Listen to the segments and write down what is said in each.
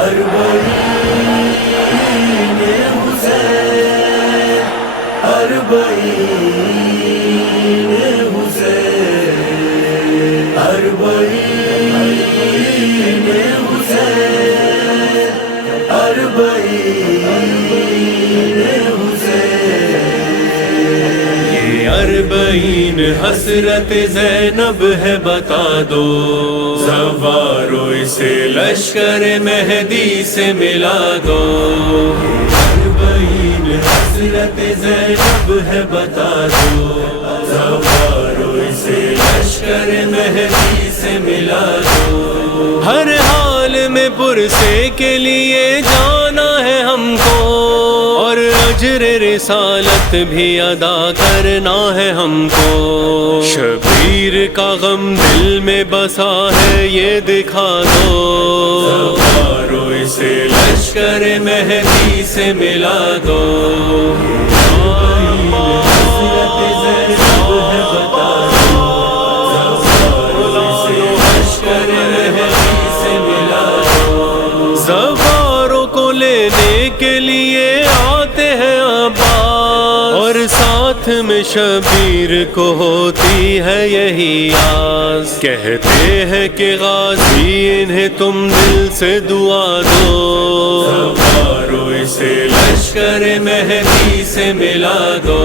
اربعین حسین، اربعین حسین، اربعین حسین، اربعین حسین۔ یہ اربعین حسرت زینب ہے بتا دو، زوارو اسے لشکر مہدی سے ملا دو۔ اربعین حسرت زینب ہے بتا دو، زوارو اسے لشکر مہدی سے ملا دو۔ ہر حال میں پرسے کے لیے جانا ہے ہم کو، اور اجر رسالت بھی ادا کرنا ہے ہم کو۔ شبیر کا غم دل میں بسا ہے یہ دکھا دو، زوارو اسے لشکر مہدی سے ملا دو۔ زواروں کو لینے کے لیے آتے ہیں عباس، اور ساتھ میں شبیر کو ہوتی ہے یہی آس۔ کہتے ہیں کہ غازی انہیں تم دل سے دعا دو، زواروں اسے لشکر مہدی سے ملا دو۔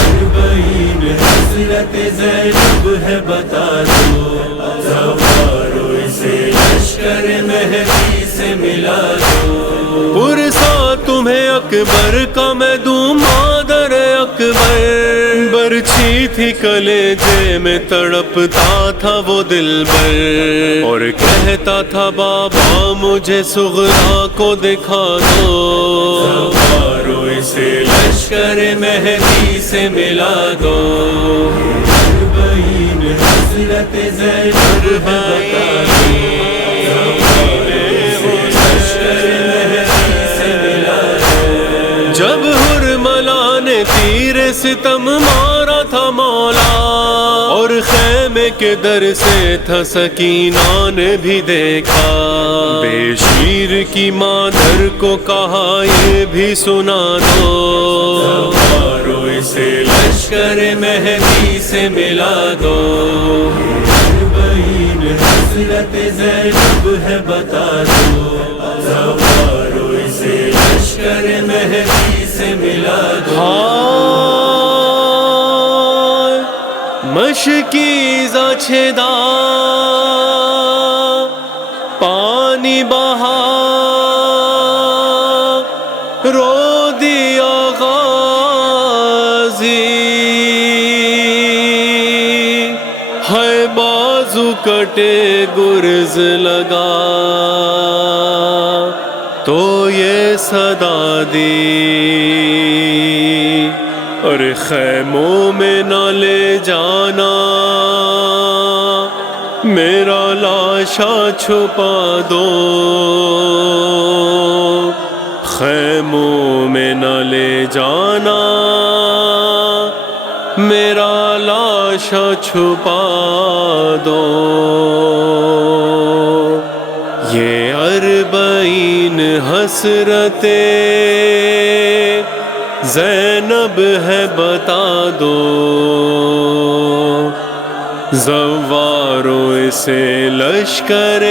اربعین حسرت زینب ہے بتا دو، زواروں اسے لشکر مہدی سے ملا دو۔ پرسا تمہیں اکبر کا میں دوں مادر اکبر، برچھی تھی کلیجے میں تڑپتا تھا وہ دلبر، اور کہتا تھا بابا مجھے صغرا کو دکھا دو، زوارو اسے لشکر مہدی سے ملا دو۔ اربعین حسرت زینب ہے بتا دو، جب حرملا نے تیر ستم مارا تھا مولا، اور خیمے کے در سے تھا سکینہ نے بھی دیکھا، بے شیر کی مادر کو کہا یہ بھی سنا دو، زوارو اسے لشکر مہدی سے ملا دو۔ اربعین حسرت زینب ہے بتا دو، زوارو اسے لشکر مہدی سے ملا دو۔ مشکی زچدا پانی بہا رو دیا غازی، ہے بازو کٹے گرز لگا تو یہ صدا دی، اور خیموں میں نہ لے جانا میرا لاشا چھپا دو، خیموں میں نہ لے جانا میرا لاشا چھپا دو۔ یہ اربعین حسرت زینب ہے بتا دو، زوارو اسے لشکر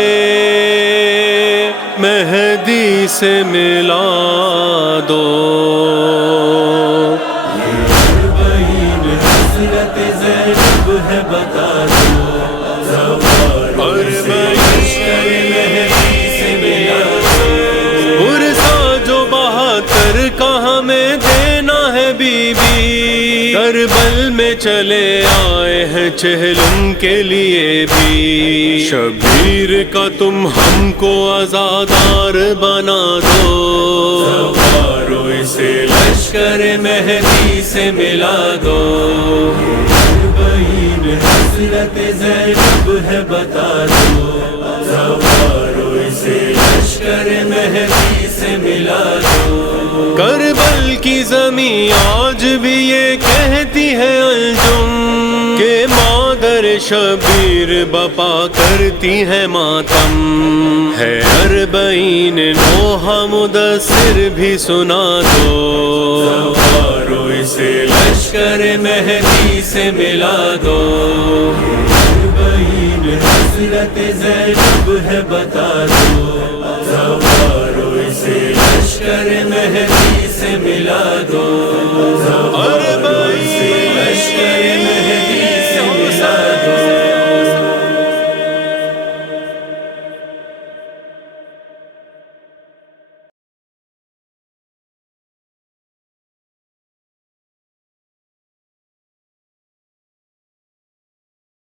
مہدی سے ملا دو۔ اربعین حسرت زینب ہے بتا دو، زوارو اسے لشکر مہدی سے ملا دو۔ پرسا جو بہتر کا ہمیں دینا ہے بی بی، کربل میں چلے آئے ہیں چہلم کے لیے بھی، شبیر کا تم ہم کو عزادار بنا دو، زوارو اسے لشکر مہدی سے ملا دو۔ اربعین حسرت زینب ہے بتا دو، زوارو اسے لشکر مہدی سے ملا دو۔ کربل کی زمین آج بھی یہ کہتی ہے انجم کہ مادر شبیر بپا کرتی ہے ماتم، ہے اربعین نوحہ مدثر بھی سنا دو، سوارو اسے لشکر مہدی سے ملا دو، اربعین حضرت زینب ہے بتا دو۔